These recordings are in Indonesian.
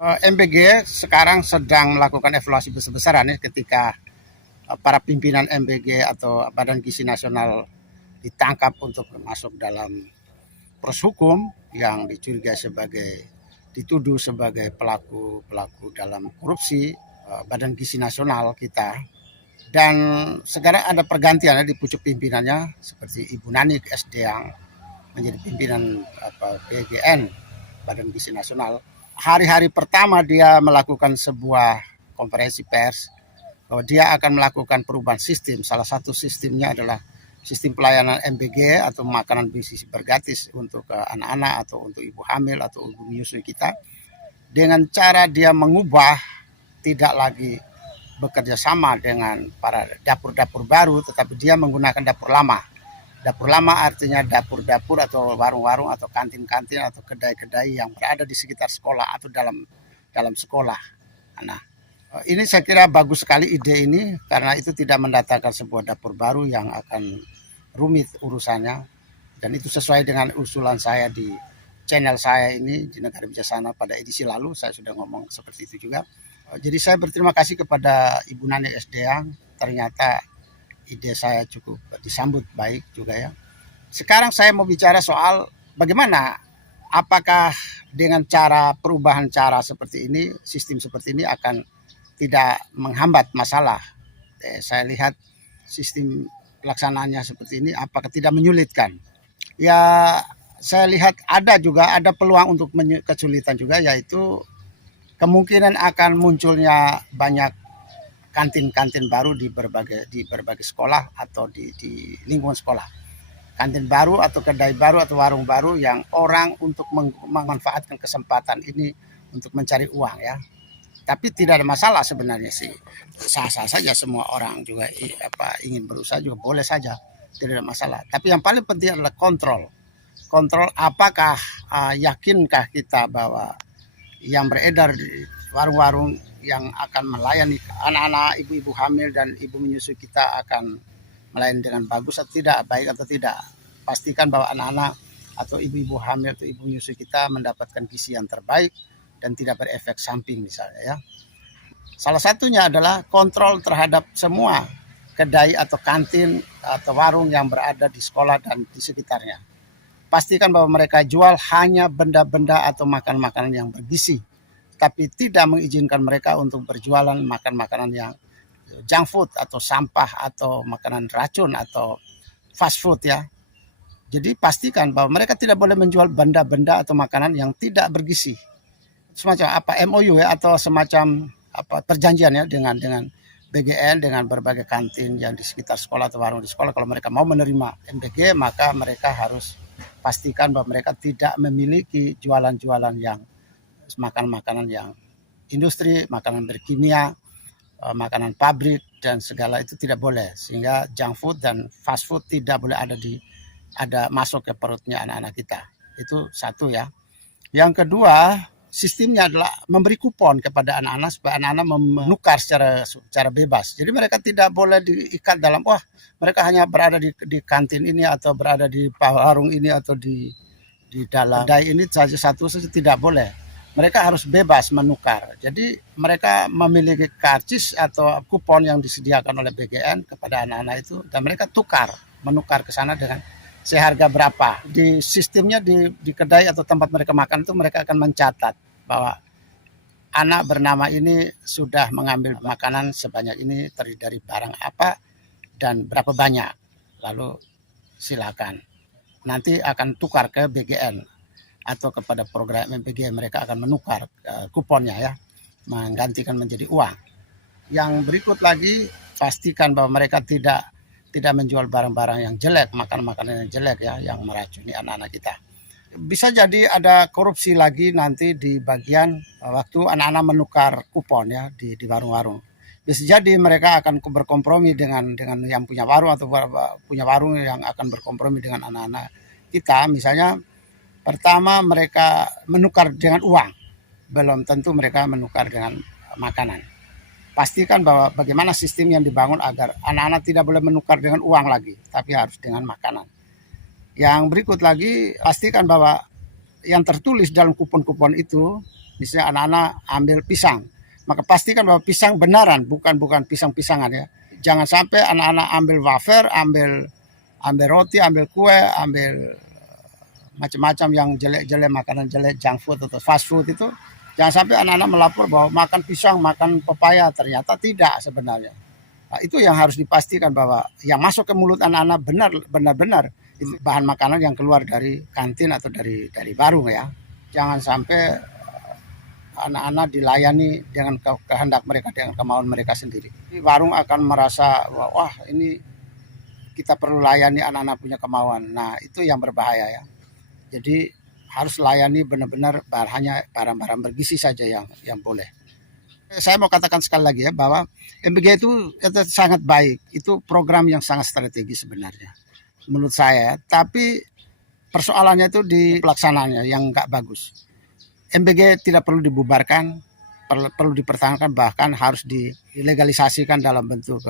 MBG sekarang sedang melakukan evaluasi besar-besaran ya, ketika para pimpinan MBG atau Badan Gizi Nasional ditangkap untuk masuk dalam proses hukum yang dituduh sebagai pelaku dalam korupsi Badan Gizi Nasional kita. Dan sekarang ada pergantian ya, di pucuk pimpinannya seperti Ibu Nani SD yang menjadi pimpinan BGN Badan Gizi Nasional. Hari-hari pertama dia melakukan sebuah konferensi pers bahwa dia akan melakukan perubahan sistem. Salah satu sistemnya adalah sistem pelayanan MBG atau makanan gizi bergratis untuk anak-anak atau untuk ibu hamil atau ibu menyusui kita, dengan cara dia mengubah tidak lagi bekerja sama dengan para dapur-dapur baru, tetapi dia menggunakan dapur lama. Dapur lama artinya dapur-dapur atau warung-warung atau kantin-kantin atau kedai-kedai yang berada di sekitar sekolah atau dalam sekolah. Nah, ini saya kira bagus sekali ide ini karena itu tidak mendatangkan sebuah dapur baru yang akan rumit urusannya, dan itu sesuai dengan usulan saya di channel saya ini di Negara Bijaksana pada edisi lalu. Saya sudah ngomong seperti itu juga. Jadi saya berterima kasih kepada Ibu Nani SD yang ternyata ide saya cukup disambut baik juga ya. Sekarang saya mau bicara soal bagaimana, apakah dengan cara perubahan cara seperti ini, sistem seperti ini akan tidak menghambat masalah. Saya lihat sistem pelaksanaannya seperti ini, apakah tidak menyulitkan? Ya, saya lihat ada peluang untuk kesulitan juga, yaitu kemungkinan akan munculnya banyak kantin-kantin baru di berbagai sekolah atau di lingkungan sekolah. Kantin baru atau kedai baru atau warung baru yang orang untuk memanfaatkan kesempatan ini untuk mencari uang ya. Tapi tidak ada masalah sebenarnya sih. Sah-sah saja, semua orang juga ingin berusaha juga boleh saja. Tidak ada masalah. Tapi yang paling penting adalah kontrol. Kontrol apakah yakinkah kita bahwa yang beredar di warung-warung yang akan melayani anak-anak, ibu-ibu hamil dan ibu menyusui kita akan melayani dengan bagus atau tidak, baik atau tidak. Pastikan bahwa anak-anak atau ibu-ibu hamil atau ibu menyusui kita mendapatkan gizi yang terbaik dan tidak berefek samping misalnya ya. Salah satunya adalah kontrol terhadap semua kedai atau kantin atau warung yang berada di sekolah dan di sekitarnya. Pastikan bahwa mereka jual hanya benda-benda atau makanan-makanan yang bergizi, tapi tidak mengizinkan mereka untuk berjualan makanan-makanan yang junk food atau sampah atau makanan racun atau fast food ya. Jadi pastikan bahwa mereka tidak boleh menjual benda-benda atau makanan yang tidak bergizi. Semacam MOU ya, atau semacam perjanjian ya dengan BGN, dengan berbagai kantin yang di sekitar sekolah atau warung di sekolah. Kalau mereka mau menerima MBG, maka mereka harus pastikan bahwa mereka tidak memiliki jualan-jualan yang makanan-makanan yang industri, makanan berkimia, makanan pabrik dan segala itu tidak boleh, sehingga junk food dan fast food tidak boleh ada masuk ke perutnya anak-anak kita. Itu satu ya. Yang kedua, sistemnya adalah memberi kupon kepada anak-anak supaya anak-anak menukar secara bebas. Jadi mereka tidak boleh diikat dalam mereka hanya berada di kantin ini atau berada di warung ini atau di dalam kedai ini saja tidak boleh. Mereka harus bebas menukar. Jadi mereka memiliki karcis atau kupon yang disediakan oleh BGN kepada anak-anak itu, dan mereka menukar ke sana dengan seharga berapa. Di sistemnya di kedai atau tempat mereka makan itu mereka akan mencatat bahwa anak bernama ini sudah mengambil makanan sebanyak ini, terdiri dari barang apa dan berapa banyak. Lalu silakan. Nanti akan tukar ke BGN atau kepada program MPG, mereka akan menukar kuponnya ya, menggantikan menjadi uang. Yang berikut lagi, pastikan bahwa mereka tidak menjual barang-barang yang jelek, makanan-makanan yang jelek ya, yang meracuni anak-anak kita. Bisa jadi ada korupsi lagi nanti di bagian waktu anak-anak menukar kupon ya di warung-warung. Bisa jadi mereka akan berkompromi dengan yang punya warung atau punya warung yang akan berkompromi dengan anak-anak kita. Misalnya pertama mereka menukar dengan uang, belum tentu mereka menukar dengan makanan. Pastikan bahwa bagaimana sistem yang dibangun agar anak-anak tidak boleh menukar dengan uang lagi, tapi harus dengan makanan. Yang berikut lagi, pastikan bahwa yang tertulis dalam kupon-kupon itu Misalnya anak-anak ambil pisang, maka pastikan bahwa pisang benaran, bukan pisang-pisangan ya. Jangan sampai anak-anak ambil wafer, ambil roti, ambil kue, ambil macam-macam yang jelek-jelek, makanan jelek, junk food atau fast food itu. Jangan sampai anak-anak melapor bahwa makan pisang, makan pepaya, ternyata tidak sebenarnya. Nah, itu yang harus dipastikan bahwa yang masuk ke mulut anak-anak benar-benar itu bahan makanan yang keluar dari kantin atau dari warung ya. Jangan sampai anak-anak dilayani dengan kehendak mereka, dengan kemauan mereka sendiri. Warung akan merasa wah ini kita perlu layani anak-anak punya kemauan. Nah itu yang berbahaya ya. Jadi harus layani benar-benar hanya barang-barang bergizi saja yang boleh. Saya mau katakan sekali lagi ya bahwa MBG itu sangat baik. Itu program yang sangat strategis sebenarnya menurut saya. Tapi persoalannya itu di pelaksanaannya yang nggak bagus. MBG tidak perlu dibubarkan, perlu dipertahankan, bahkan harus dilegalisasikan dalam bentuk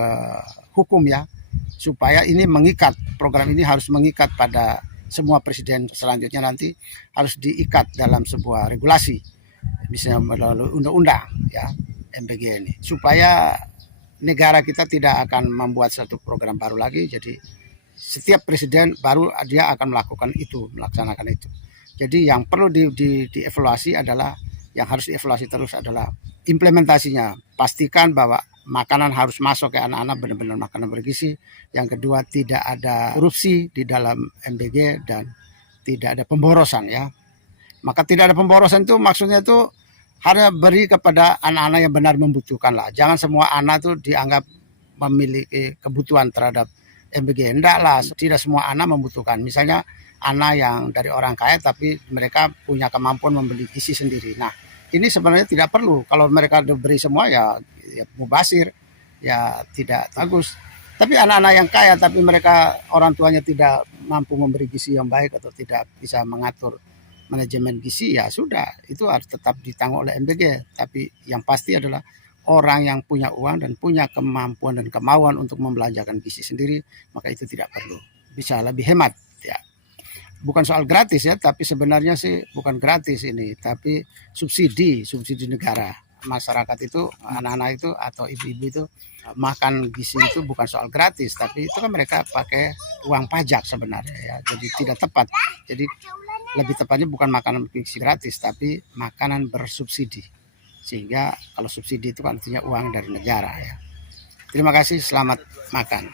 hukum ya. Supaya ini mengikat, program ini harus mengikat pada semua presiden selanjutnya nanti harus diikat dalam sebuah regulasi. Misalnya melalui undang-undang ya MBG ini supaya negara kita tidak akan membuat satu program baru lagi. Jadi setiap presiden baru dia akan melaksanakan itu. Jadi yang perlu dievaluasi adalah yang harus dievaluasi terus adalah implementasinya. Pastikan bahwa makanan harus masuk ke anak-anak benar-benar makanan bergizi. Yang kedua tidak ada korupsi di dalam MBG dan tidak ada pemborosan ya. Maka tidak ada pemborosan itu maksudnya itu hanya beri kepada anak-anak yang benar membutuhkan lah. Jangan semua anak tuh dianggap memiliki kebutuhan terhadap MBG. Enggak tidak semua anak membutuhkan. Misalnya anak yang dari orang kaya tapi mereka punya kemampuan membeli gizi sendiri. Nah ini sebenarnya tidak perlu. Kalau mereka diberi semua ya mubazir, ya tidak bagus. Tapi anak-anak yang kaya tapi mereka orang tuanya tidak mampu memberi gizi yang baik atau tidak bisa mengatur manajemen gizi ya sudah itu harus tetap ditanggung oleh MBG. Tapi yang pasti adalah orang yang punya uang dan punya kemampuan dan kemauan untuk membelanjakan gizi sendiri maka itu tidak perlu, bisa lebih hemat ya. Bukan soal gratis ya, tapi sebenarnya sih bukan gratis ini, tapi subsidi negara. Masyarakat itu, anak-anak itu atau ibu-ibu itu makan gizi itu bukan soal gratis, tapi itu kan mereka pakai uang pajak sebenarnya ya. Jadi tidak tepat. Jadi lebih tepatnya bukan makanan gizi gratis, tapi makanan bersubsidi. Sehingga kalau subsidi itu kan artinya uang dari negara ya. Terima kasih, selamat makan.